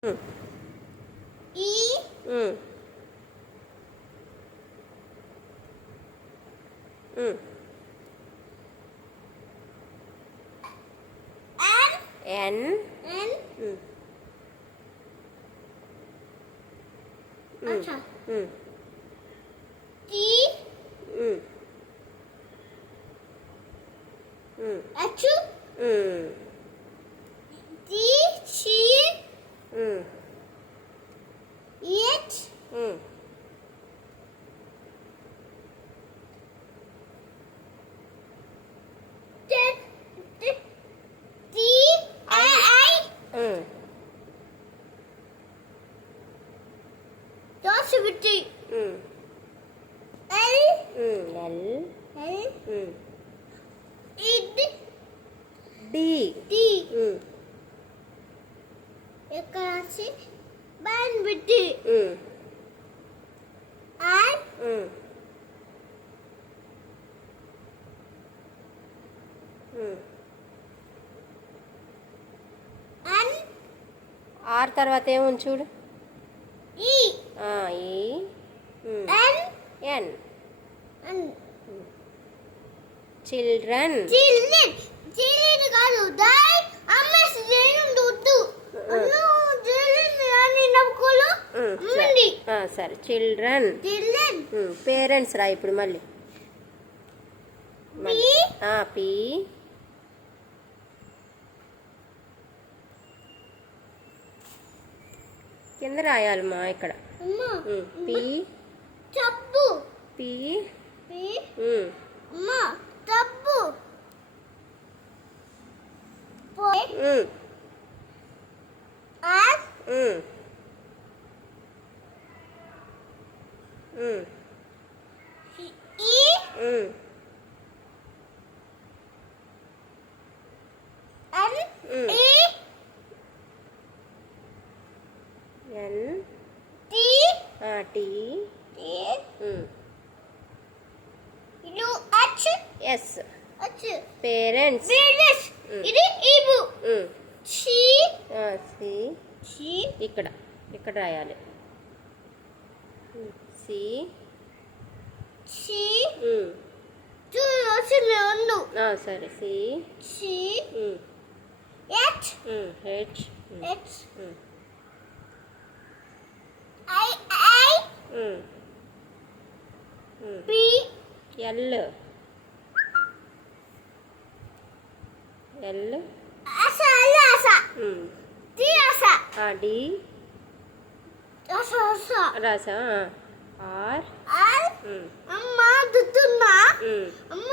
E. N. अच्छा T. H. D. C. H. D. I. That's with D. L. D. D. ఇక్కడ వచ్చి ban witty are తర్వాత ఏముంది చూడు. ఈ ఎన్. చిల్డ్రన్. చిల్డ్రన్ కాదు దై అమ్మేసి చేయండి వద్దు సరే చిల్డ్రన్. పేరెంట్స్ రా ఇప్పుడు మళ్ళీ పి. కింద రాయాలమ్మా ఇక్కడ పి. తప్పు పి. తప్పు టీ. ఎస్. పేరెంట్స్. ఇది ఈబు సి. ఇక్కడ రాయాలి సి. సరే సి. హెచ్. ఎల్. డి. రస. ఆర్. అమ్మ దుద్దున్నా అమ్మ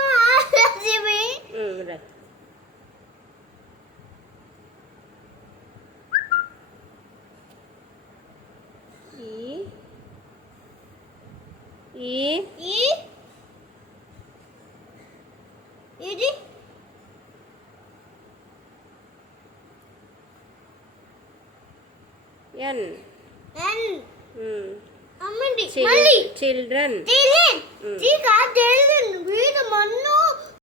ఇది ఎన్. అమ్మండి చిల్డ్రన్. వీడు మన్ను